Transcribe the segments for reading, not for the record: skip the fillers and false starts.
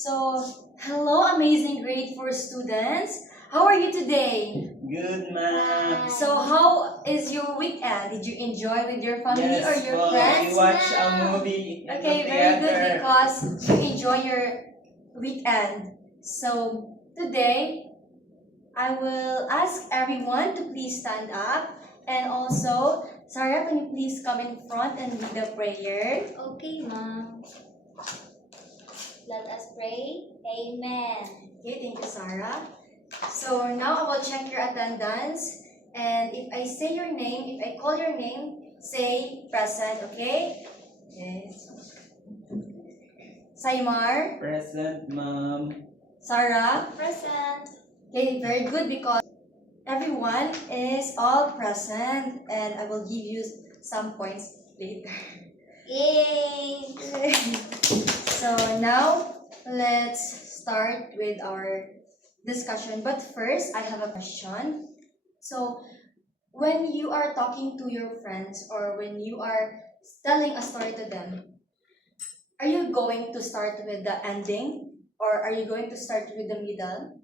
So, hello amazing grade 4 students. How are you today? Good, ma'am. So, how is your weekend? Did you enjoy with your family or Yes, your po. friends? We watch a movie in Okay, the very good theater. because you enjoy your weekend. So, today I will ask everyone to please stand up. And also, Sarah, can you please come in front and lead the prayer? Okay, Mom. Let us pray. Amen. Okay, thank you, Sarah. So now I will check your attendance. And if I say your name, if I call your name, say present, okay? Yes. Saimar, Present, ma'am. Sarah. Present. Okay, very good because everyone is all present and I will give you some points later. Yay! So now let's start with our discussion. But first, I have a question. So when you are talking to your friends or when you are telling a story to them, are you going to start with the ending or are you going to start with the middle?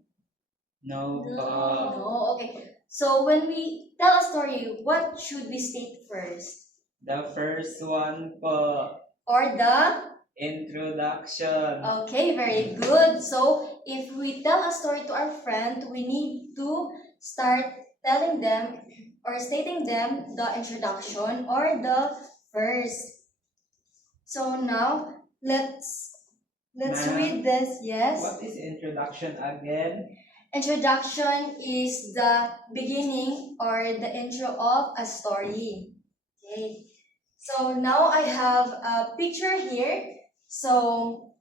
No, No. po. No, okay. So when we tell a story, what should we state first? The first one po. Or the Introduction. Okay, very good. So, if we tell a story to our friend, we need to start telling them or stating them the introduction or the first. So now let's Ma'am, read this. Yes. What is introduction again? Introduction is the beginning or the intro of a story. Okay. So now I have a picture here. So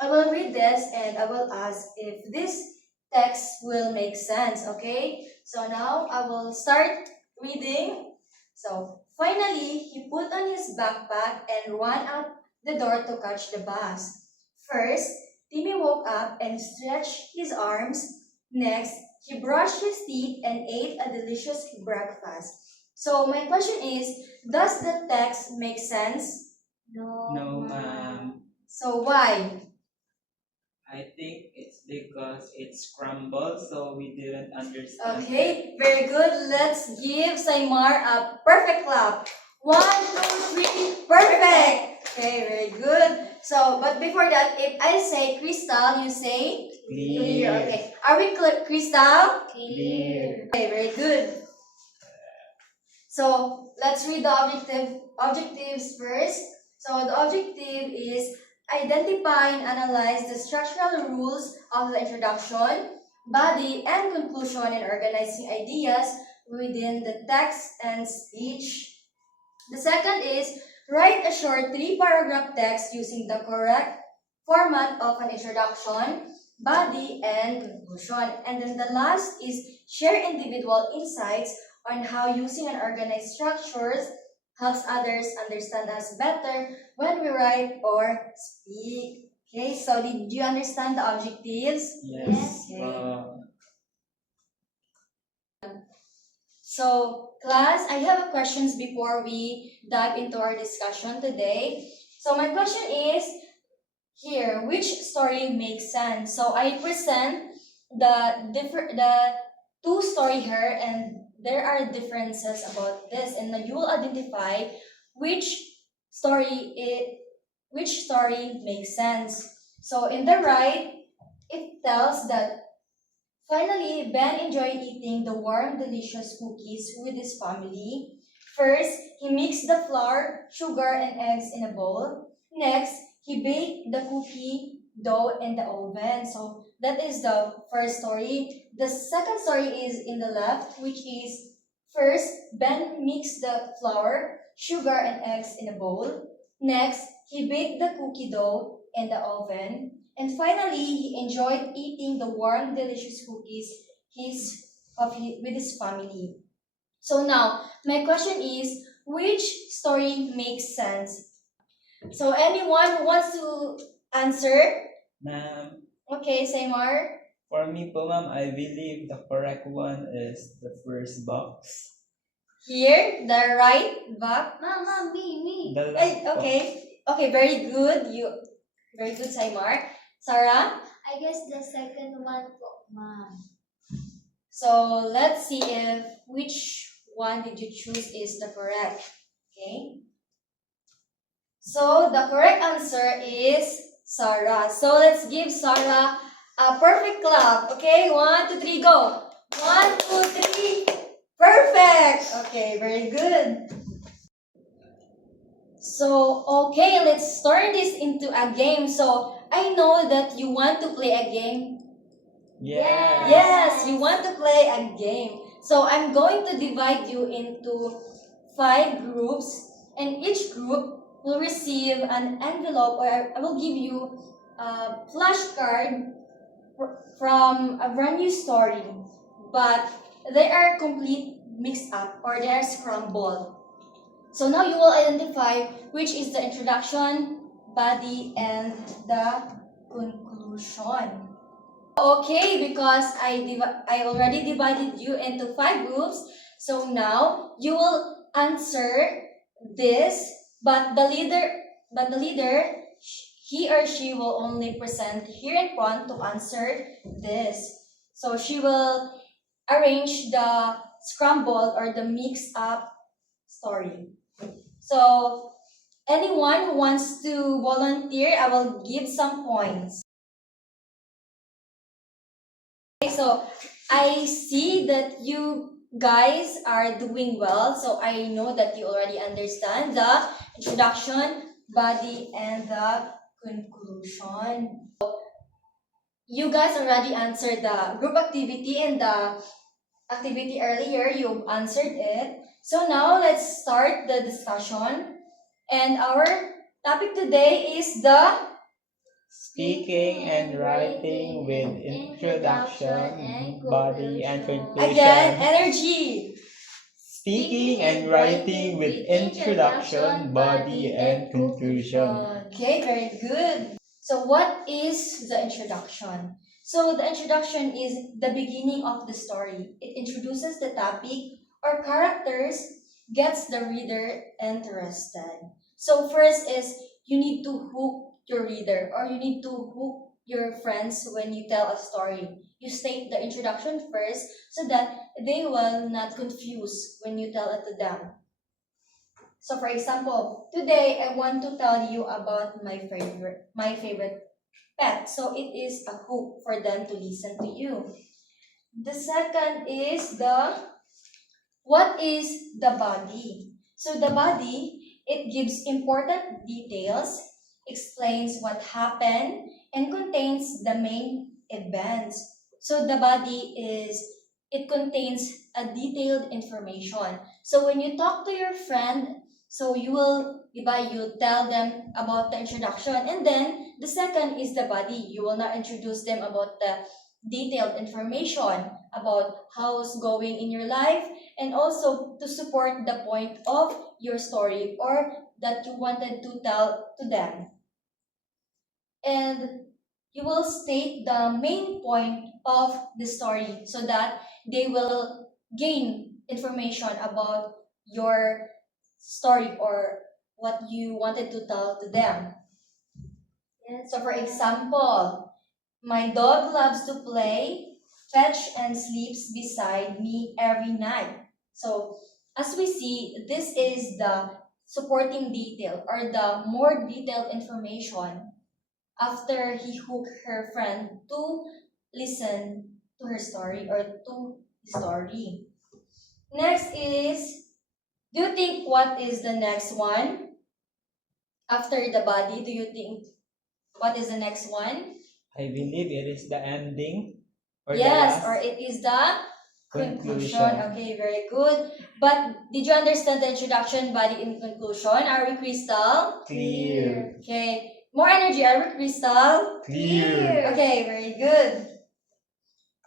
I will read this and I will ask if this text will make sense, okay? So now I will start reading. So finally, he put on his backpack and ran out the door to catch the bus. First, Timmy woke up and stretched his arms. Next, he brushed his teeth and ate a delicious breakfast. So my question is, does the text make sense? No, ma'am. So why? I think it's because it's crumbled, so we didn't understand. Okay, very good. Let's give Saimar a perfect clap. 1, 2, 3, perfect. Okay, very good. So, but before that, if I say crystal, you say Clear. Okay, are we clear, crystal? Clear. Okay, very good. So let's read the objectives first. So the objective is identify and analyze the structural rules of the introduction, body, and conclusion in organizing ideas within the text and speech. The second is write a short 3-paragraph text using the correct format of an introduction, body, and conclusion. And then the last is share individual insights on how using an organized structures helps others understand us better when we write or speak. Okay, so did you understand the objectives? Yes. Okay. So, class, I have a questions before we dive into our discussion today. So, my question is here, which story makes sense? So, I present the two story here, and there are differences about this, and then you will identify which which story makes sense. So, in the right, it tells that finally, Ben enjoyed eating the warm, delicious cookies with his family. First, he mixed the flour, sugar, and eggs in a bowl. Next, he baked the cookie dough in the oven. So that is the first story. The second story is in the left, which is first, Ben mixed the flour, sugar, and eggs in a bowl. Next, he baked the cookie dough in the oven. And finally, he enjoyed eating the warm, delicious cookies with his family. So now, my question is, which story makes sense? So anyone who wants to answer? Ma'am, Okay, Saymar. for me po, ma'am, I believe the correct one is the first box. Here, the right back. Mom, me. The left Ay, po. okay. Okay, very good. Very good, Saymar. Sarah? I guess the second one po, ma'am. So let's see if which one did you choose is the correct. Okay. So the correct answer is Sarah. So let's give Sarah a perfect clap. Okay, 1, 2, 3, go. 1, 2, 3. Perfect. Okay, very good. So, okay, let's turn this into a game. So, I know that you want to play a game. Yes. Yes, you want to play a game. So, I'm going to divide you into 5 groups, and each group will receive an envelope, or I will give you a flashcard from a brand new story, but they are complete mixed up or they are scrambled. So now you will identify which is the introduction, body, and the conclusion. Okay, because I already divided you into 5 groups, so now you will answer this, but the leader, he or she will only present here in front to answer this. So she will arrange the scrambled or the mixed up story. So anyone who wants to volunteer, I will give some points. Okay, so I see that you guys are doing well. So I know that you already understand the introduction, body, and the conclusion. You guys already answered the group activity and the activity earlier. You answered it. So now let's start the discussion. And our topic today is the Speaking and writing with introduction, body, and conclusion. again energy. Speaking and writing with introduction, body, and conclusion. Okay, very good. So what is the introduction? So the introduction is the beginning of the story. It introduces the topic or characters, gets the reader interested. So first is you need to hook your reader or you need to hook your friends when you tell a story. You state the introduction first so that they will not confuse when you tell it to them. So for example, today I want to tell you about my favorite pet. So it is a hook for them to listen to you. The second is what is the body? So the body, it gives important details, explains what happened, and contains the main events. So the body it contains a detailed information. So when you talk to your friend, so you tell them about the introduction, and then the second is the body. You will not introduce them about the detailed information about how's going in your life, and also to support the point of your story or that you wanted to tell to them. And you will state the main point of the story so that they will gain information about your story or what you wanted to tell to them. So for example, my dog loves to play, fetch, and sleeps beside me every night. So, as we see, this is the supporting detail or the more detailed information after he hooked her friend to listen to her story or to the story. Next is, do you think what is the next one? After the body, do you think what is the next one? I believe it is the ending or the Yes, last or it is the conclusion. conclusion. Okay, very good. But did you understand the introduction, body, and conclusion? Are we crystal? Clear. Okay. More energy. Are we crystal? Clear. Okay, very good.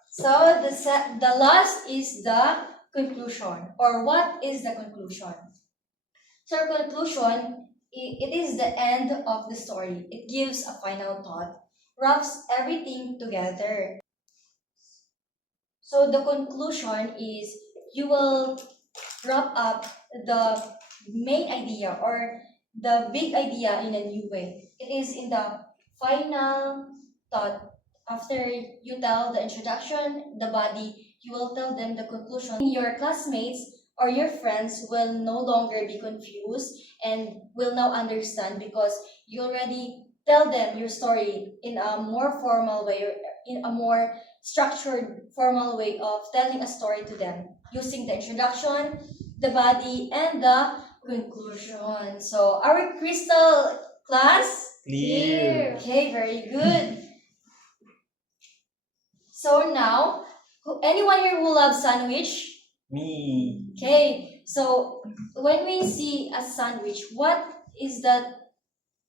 So the last is the conclusion, or what is the conclusion? So conclusion, it is the end of the story. It gives a final thought, wraps everything together. So the conclusion is you will wrap up the main idea or the big idea in a new way. It is in the final thought. After you tell the introduction, the body, you will tell them the conclusion. Your classmates or your friends will no longer be confused and will now understand because you already tell them your story in a more formal way or in a more structured formal way of telling a story to them using the introduction, the body, and the conclusion. So our crystal class. Clear. Okay, very good. So now, anyone here who loves sandwich? Me. Okay, so when we see a sandwich, what is the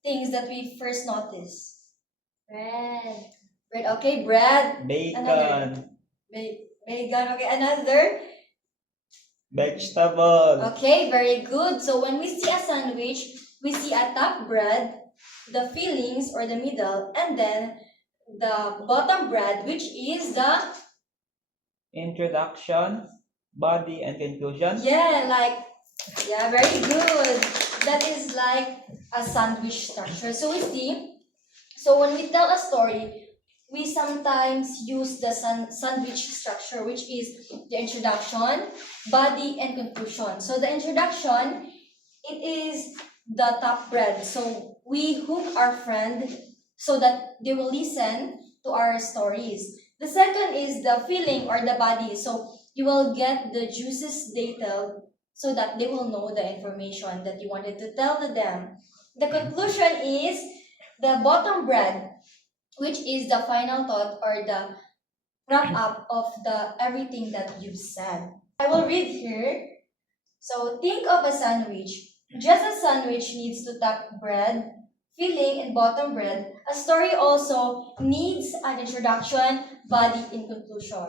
things that we first notice? Bread. Bread, okay, bread. Bacon. Another. Bacon, okay, another. Vegetable. Okay, very good. So when we see a sandwich, we see a top bread, the fillings or the middle, and then the bottom bread, which is the Introduction, body, and conclusion. yeah, very good. That is like a sandwich structure. So we see, so when we tell a story, we sometimes use the sandwich structure, which is the introduction, body, and conclusion. So the introduction, it is the top bread. So we hook our friend so that they will listen to our stories. The second is the filling or the body. So you will get the juices detailed so that they will know the information that you wanted to tell to them. The conclusion is the bottom bread, which is the final thought or the wrap up of the everything that you've said. I will read here. So think of a sandwich. Just as sandwich needs to top bread, filling, and bottom bread, a story also needs an introduction, body, and conclusion.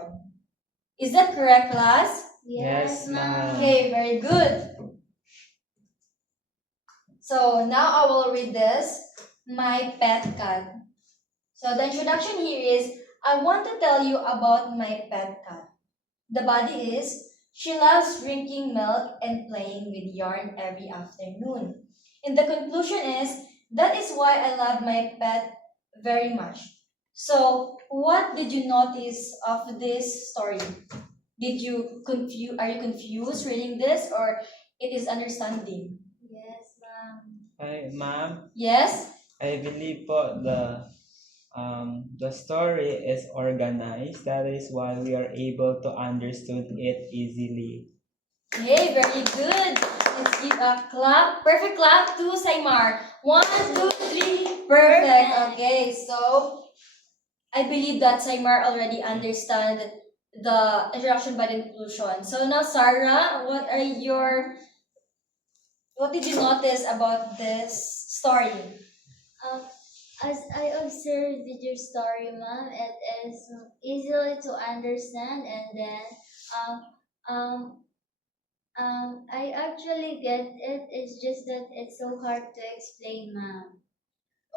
Is that correct, class? Yes, ma'am. Okay, very good. So now I will read this. My pet cat. So the introduction here is, I want to tell you about my pet cat. The body is, she loves drinking milk and playing with yarn every afternoon. And the conclusion is, that is why I love my pet very much. So, what did you notice of this story? Are you confused reading this or it is understanding? Yes, ma'am. Ma'am, Yes? I believe po the story is organized. That is why we are able to understand it easily. Okay, very good. Let's give a clap. Perfect clap to Saimar. 1, 2, 3. Perfect. Okay, so I believe that Saimar already understand the introduction by the conclusion. So now, Sarah, what did you notice about this story? As I observed with your story, ma'am, it is easily to understand, and then um um I actually get it. It's just that it's so hard to explain, ma'am.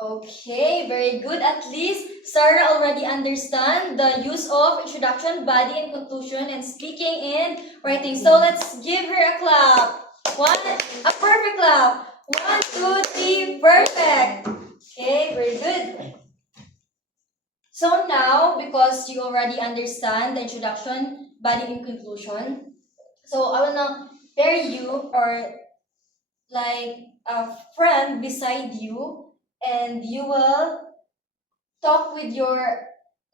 Okay, very good. At least Sarah already understand the use of introduction, body, and conclusion, and speaking and writing. So let's give her a clap. A perfect clap. 1, 2, 3, perfect. Okay, very good. So now, because you already understand the introduction, body, and conclusion, so I will now pair you or like a friend beside you, and you will talk with your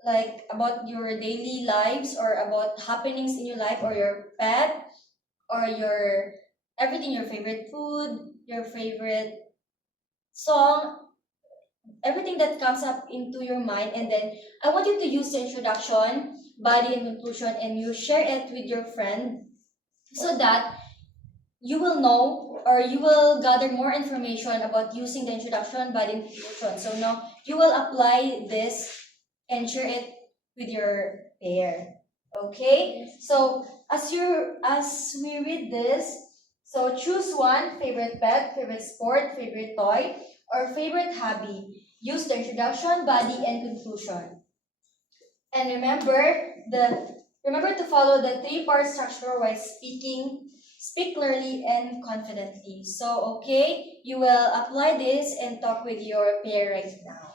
like about your daily lives or about happenings in your life or your pet or your everything, your favorite food, your favorite song, everything that comes up into your mind, and then I want you to use the introduction, body, and conclusion, and you share it with your friend so that you will know or you will gather more information about using the introduction, body, and conclusion. So now you will apply this and share it with your pair. Okay? So as we read this, so choose one: favorite pet, favorite sport, favorite toy, or favorite hobby. Use the introduction, body, and conclusion. And remember to follow the three-part structure while speaking. Speak clearly and confidently. So okay, you will apply this and talk with your pair right now.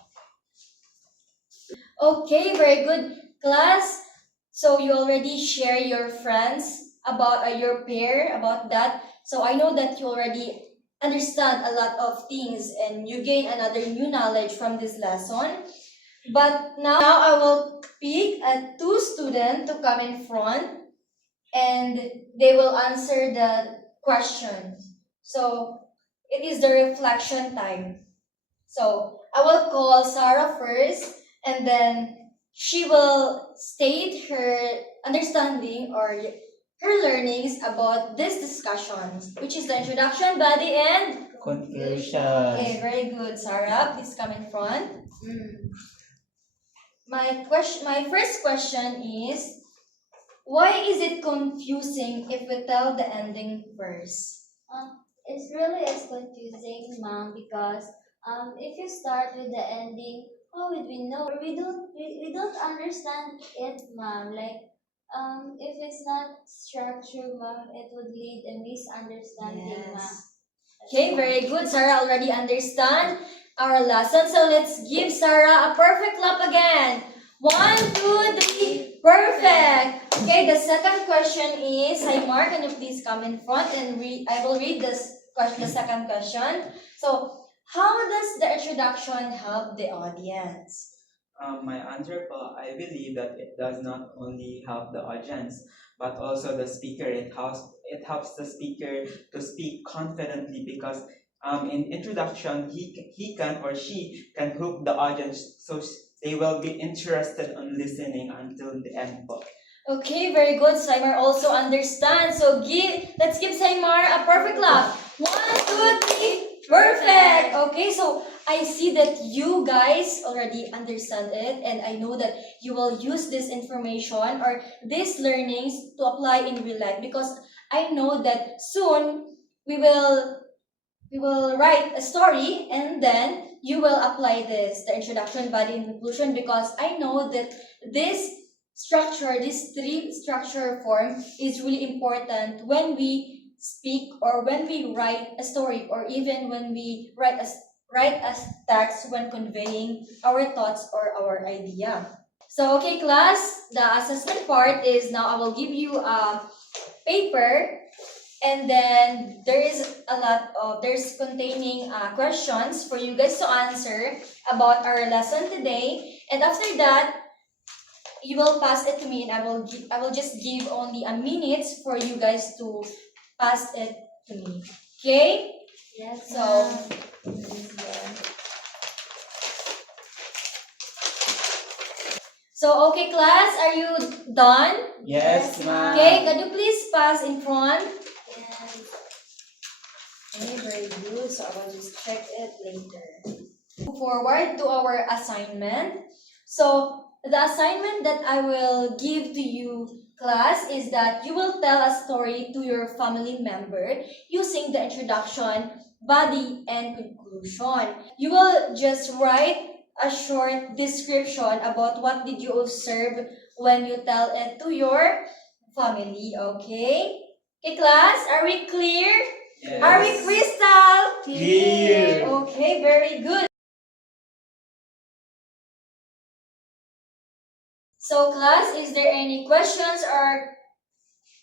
Okay, very good, class. So you already share your friends about your pair about that. So I know that you already understand a lot of things and you gain another new knowledge from this lesson. But now I will pick two students to come in front and they will answer the question. So it is the reflection time. So I will call Sarah first, and then she will state her understanding or her learnings about this discussion, which is the introduction, body, and Conclusion. okay, very good, Sarah. Please come in front. My first question is, why is it confusing if we tell the ending first? It's really as confusing, ma'am, because if you start with the ending, how would we know? We don't understand it, ma'am. Like if it's not structured, ma'am, it would lead a misunderstanding, ma'am. Okay, very good. Sarah already understand our lesson. So let's give Sarah a perfect clap again. 1, 2, 3, perfect. Okay, the second question is, hi Mark, can you please come in front and read? I will read the second question. So, how does the introduction help the audience? My answer po, I believe that it does not only help the audience, but also the speaker. It helps the speaker to speak confidently because in introduction he can or she can hook the audience so they will be interested on listening until the end po. Okay, very good. Simar also understands. So let's give Simar a perfect clap. 1, 2, 3, perfect. Okay, so I see that you guys already understand it, and I know that you will use this information or these learnings to apply in real life because I know that soon we will write a story and then you will apply the introduction, body, and conclusion because I know that this three structure form is really important when we speak or when we write a story or even when we write a text when conveying our thoughts or our idea. So okay class, the assessment part is now I will give you a paper and then there's containing questions for you guys to answer about our lesson today. And after that, you will pass it to me, and I will just give only a minute for you guys to pass it to me. Okay? Yes, So ma'am. so okay class, are you done? Yes, ma'am. Okay, can you please pass in front? Yes. Okay, very good. So I will just check it later. Move forward to our assignment. So the assignment that I will give to you, class, is that you will tell a story to your family member using the introduction, body, and conclusion. You will just write a short description about what did you observe when you tell it to your family, okay? Okay, class, are we clear? Yes. Are we crystal Clear. Okay, very good. So class, is there any questions or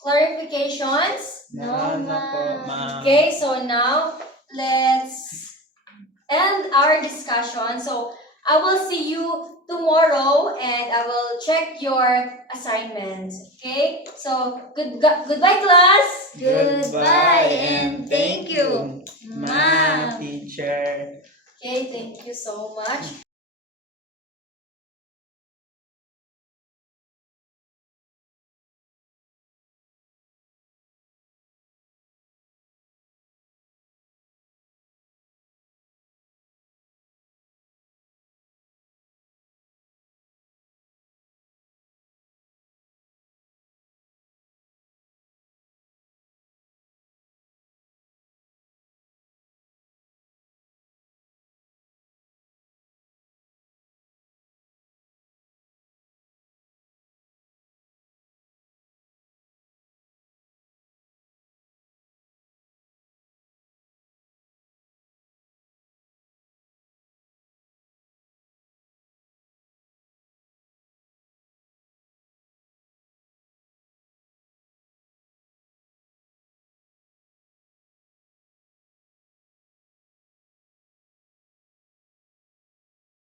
clarifications? No, No po, ma'am. Okay, so now let's end our discussion. So I will see you tomorrow and I will check your assignments. Okay? So goodbye class. Goodbye and thank you, ma'am, teacher. Okay, thank you so much.